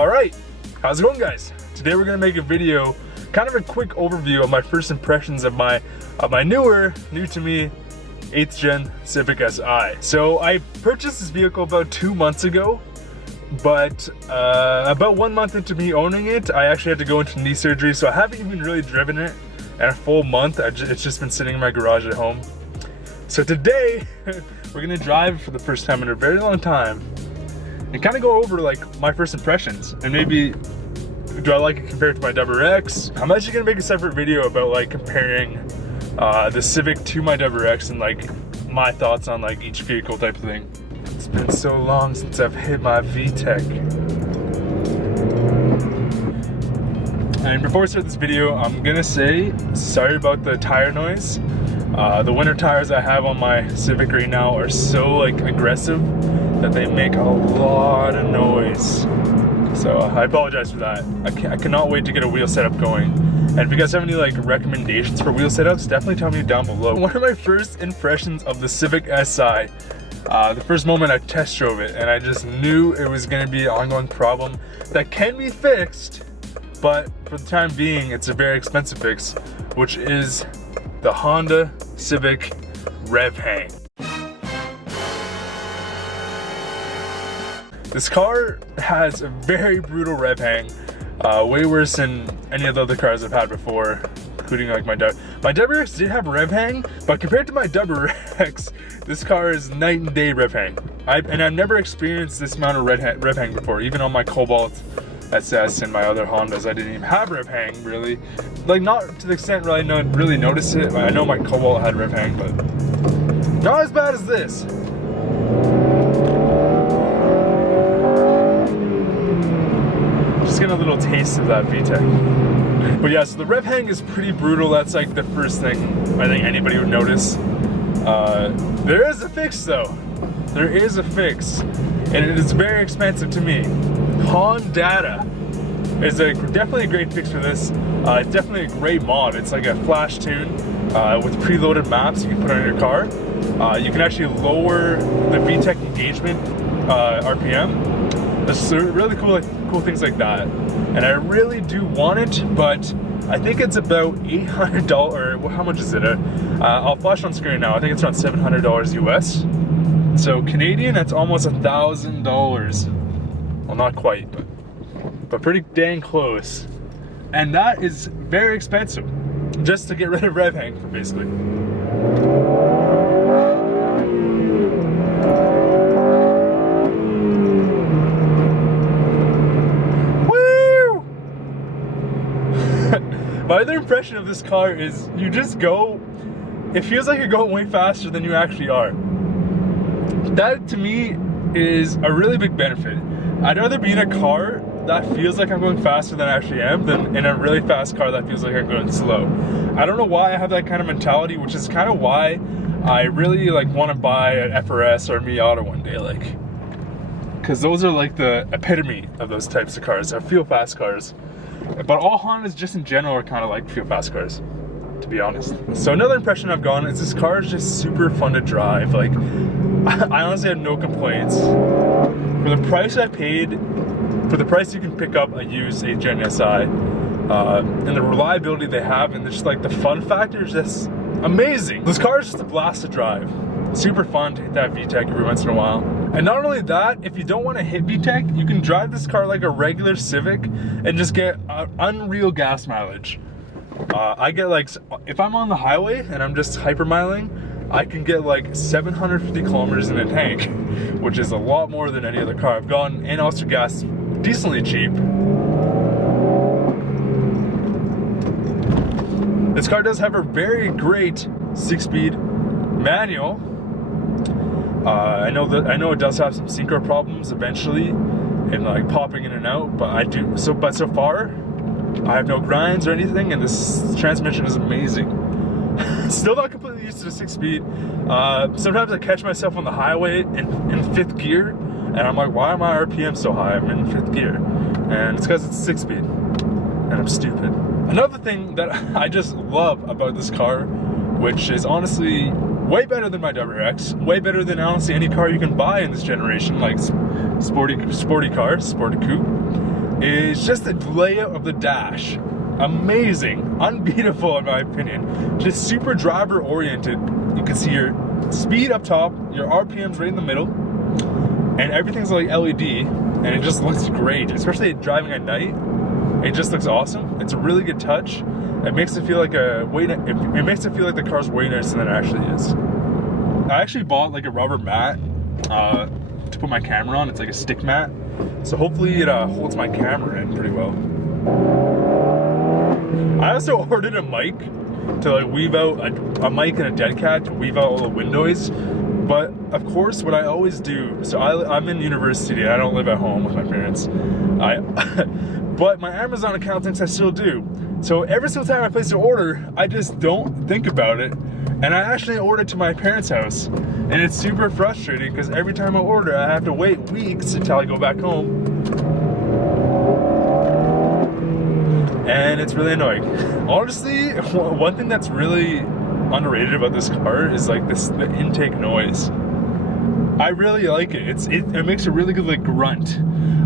Alright, how's it going, guys? Today we're gonna make a video, kind of a quick overview of my first impressions of my new to me 8th gen Civic SI. So I purchased this vehicle about 2 months ago, but about 1 month into me owning it, I actually had to go into knee surgery, so I haven't even really driven it in a full month. It's just been sitting in my garage at home. So today, we're gonna drive for the first time in a very long time and kind of go over like my first impressions and maybe do I like it compared to my WRX. I'm actually gonna make a separate video about like comparing the Civic to my WRX and like my thoughts on like each vehicle type of thing. It's been so long since I've hit my VTEC. And before I start this video, I'm gonna say sorry about the tire noise. The winter tires I have on my Civic right now are so like aggressive that they make a lot of noise. So I apologize for that. I cannot wait to get a wheel setup going. And if you guys have any like recommendations for wheel setups, definitely tell me down below. One of my first impressions of the Civic SI, the first moment I test drove it, and I just knew it was gonna be an ongoing problem that can be fixed, but for the time being, it's a very expensive fix, which is the Honda Civic rev hang. This car has a very brutal rev hang, way worse than any of the other cars I've had before, including like my WRX did have rev hang, but compared to my WRX, this car is night and day rev hang. And I've never experienced this amount of rev hang before, even on my Cobalt SS and my other Hondas. I didn't even have rev hang, really. Like, not to the extent where I really notice it. I know my Cobalt had rev hang, but not as bad as this. Just getting a little taste of that VTEC. But yeah, so the rev hang is pretty brutal. That's like the first thing I think anybody would notice. There is a fix though. There is a fix, and it is very expensive to me. Honda is definitely a great fix for this. It's definitely a great mod. It's like a flash tune with preloaded maps you can put on your car. You can actually lower the VTEC engagement RPM. There's really cool things like that. And I really do want it, but I think it's about $800. How much is it? I'll flash on screen now. I think it's around $700 US. So Canadian, that's almost $1,000. Well, not quite, but pretty dang close. And that is very expensive, just to get rid of rev hang, basically. Woo! My other impression of this car is you just go, it feels like you're going way faster than you actually are. That to me is a really big benefit. I'd rather be in a car that feels like I'm going faster than I actually am than in a really fast car that feels like I'm going slow. I don't know why I have that kind of mentality, which is kind of why I really like want to buy an FRS or a Miata one day, like, because those are like the epitome of those types of cars. They're feel fast cars. But all Hondas just in general are kind of like feel fast cars, to be honest. So another impression I've gotten is this car is just super fun to drive. Like, I honestly have no complaints. For the price I paid, for the price you can pick up a used 8th gen SI, and the reliability they have, and just like the fun factor is just amazing. This car is just a blast to drive. Super fun to hit that VTEC every once in a while. And not only that, if you don't want to hit VTEC, you can drive this car like a regular Civic and just get unreal gas mileage. I get like, if I'm on the highway and I'm just hypermiling, I can get like 750 kilometers in a tank, which is a lot more than any other car I've gotten, and also gas decently cheap. This car does have a very great 6-speed manual. I know it does have some synchro problems eventually, and like popping in and out, but so far I have no grinds or anything, and this transmission is amazing. Still not completely used to the 6-speed. Sometimes I catch myself on the highway in 5th gear, and I'm like, why am my RPM so high? I'm in 5th gear. And it's because it's 6-speed, and I'm stupid. Another thing that I just love about this car, which is honestly way better than my WRX, way better than honestly any car you can buy in this generation, like sporty cars, sporty coupe. is just the layout of the dash. Amazing, unbeatable in my opinion. Just super driver oriented. You can see your speed up top, your RPMs right in the middle, and everything's like LED, and it just looks great, especially driving at night. It just looks awesome. It's a really good touch. It makes it feel like it makes it feel like the car's way nicer than it actually is. I actually bought like a rubber mat to put my camera on. It's like a stick mat, so hopefully it holds my camera in pretty well. I also ordered a mic to like weave out a mic and a dead cat to weave out all the wind noise. But of course, what I always do, so I'm in university and I don't live at home with my parents. But my Amazon account thinks I still do. So every single time I place an order, I just don't think about it. And I actually ordered to my parents' house. And it's super frustrating because every time I order, I have to wait weeks until I go back home. And it's really annoying. Honestly, one thing that's really underrated about this car is like the intake noise. I really like it. It makes a really good like grunt.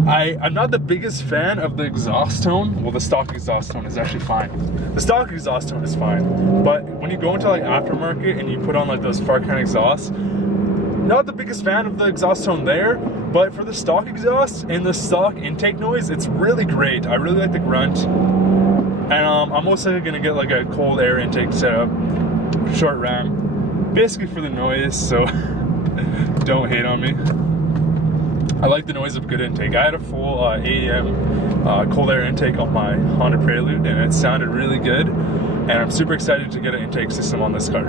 I'm not the biggest fan of the exhaust tone. Well, the stock exhaust tone is actually fine. The stock exhaust tone is fine. But when you go into like aftermarket and you put on like those Farcan exhausts, not the biggest fan of the exhaust tone there, but for the stock exhaust and the stock intake noise, it's really great. I really like the grunt. And I'm most likely gonna get like a cold air intake setup, short ram, basically for the noise, so don't hate on me. I like the noise of good intake. I had a full AEM cold air intake on my Honda Prelude and it sounded really good, and I'm super excited to get an intake system on this car.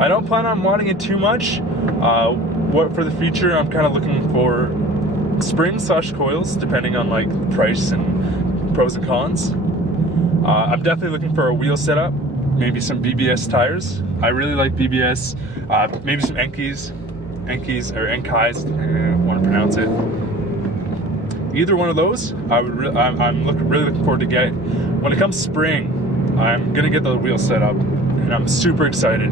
I don't plan on modding it too much. What for the future, I'm kind of looking for springs/coils, depending on like price and pros and cons. I'm definitely looking for a wheel setup, maybe some BBS tires. I really like BBS. Maybe some Enkis or Enkais, I want to pronounce it. Either one of those, I'm really looking forward to getting. When it comes spring, I'm gonna get the wheel set up, and I'm super excited.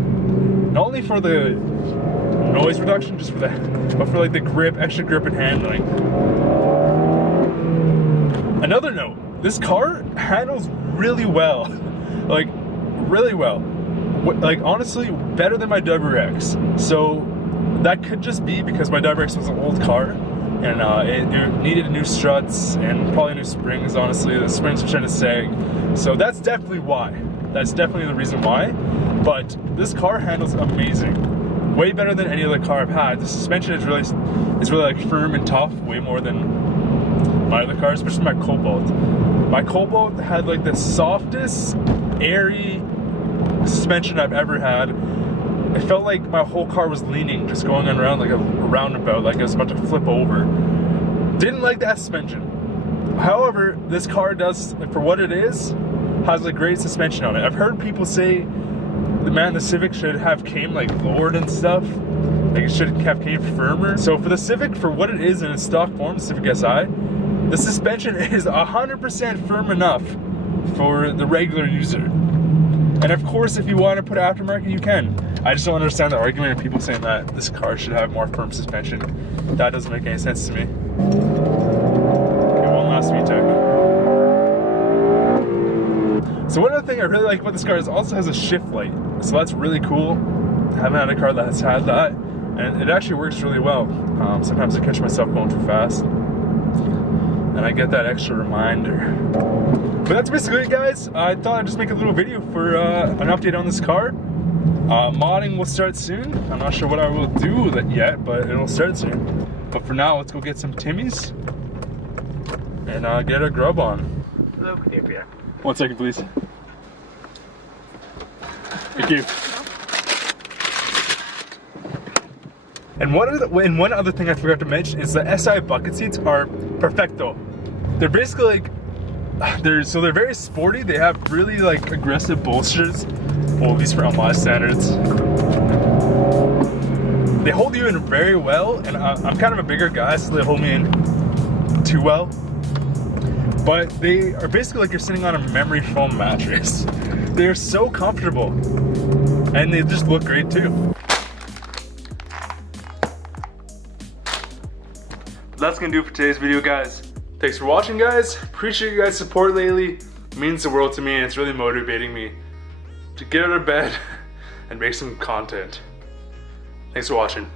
Not only for the noise reduction, just for that, but for like the grip, extra grip and handling. Another note, this car handles really well, like really well. Like honestly, better than my WRX. So that could just be because my WRX was an old car, and it needed new struts and probably new springs. Honestly, the springs were trying to sag, so that's definitely why. That's definitely the reason why. But this car handles amazing, way better than any other car I've had. The suspension is really like firm and tough, way more than my other cars, especially my Cobalt. My Cobalt had like the softest, airy suspension I've ever had. It felt like my whole car was leaning, just going around like a roundabout, like it was about to flip over. Didn't like that suspension. However, this car does, for what it is, has a great suspension on it. I've heard people say, the Civic should have came like lowered and stuff. Like it should have came firmer. So for the Civic, for what it is in its stock form, the Civic SI, the suspension is 100% firm enough for the regular user. And of course, if you want to put aftermarket, you can. I just don't understand the argument of people saying that this car should have more firm suspension. That doesn't make any sense to me. Okay, one last VTEC. So one other thing I really like about this car is it also has a shift light. So that's really cool. I haven't had a car that has had that. And it actually works really well. Sometimes I catch myself going too fast, and I get that extra reminder. But that's basically it, guys. I thought I'd just make a little video for an update on this car. Modding will start soon. I'm not sure what I will do with it yet, but it'll start soon. But for now, let's go get some Timmies and get a grub on. Hello, yeah. 1 second, please. Thank you. And one other thing I forgot to mention is the SI bucket seats are perfecto. They're basically like, they're very sporty. They have really like aggressive bolsters, well, at least for my standards. They hold you in very well, and I'm kind of a bigger guy, so they hold me in too well. But they are basically like you're sitting on a memory foam mattress. They're so comfortable, and they just look great too. That's gonna do it for today's video, guys. Thanks for watching, guys. Appreciate you guys' support lately. It means the world to me, and it's really motivating me to get out of bed and make some content. Thanks for watching.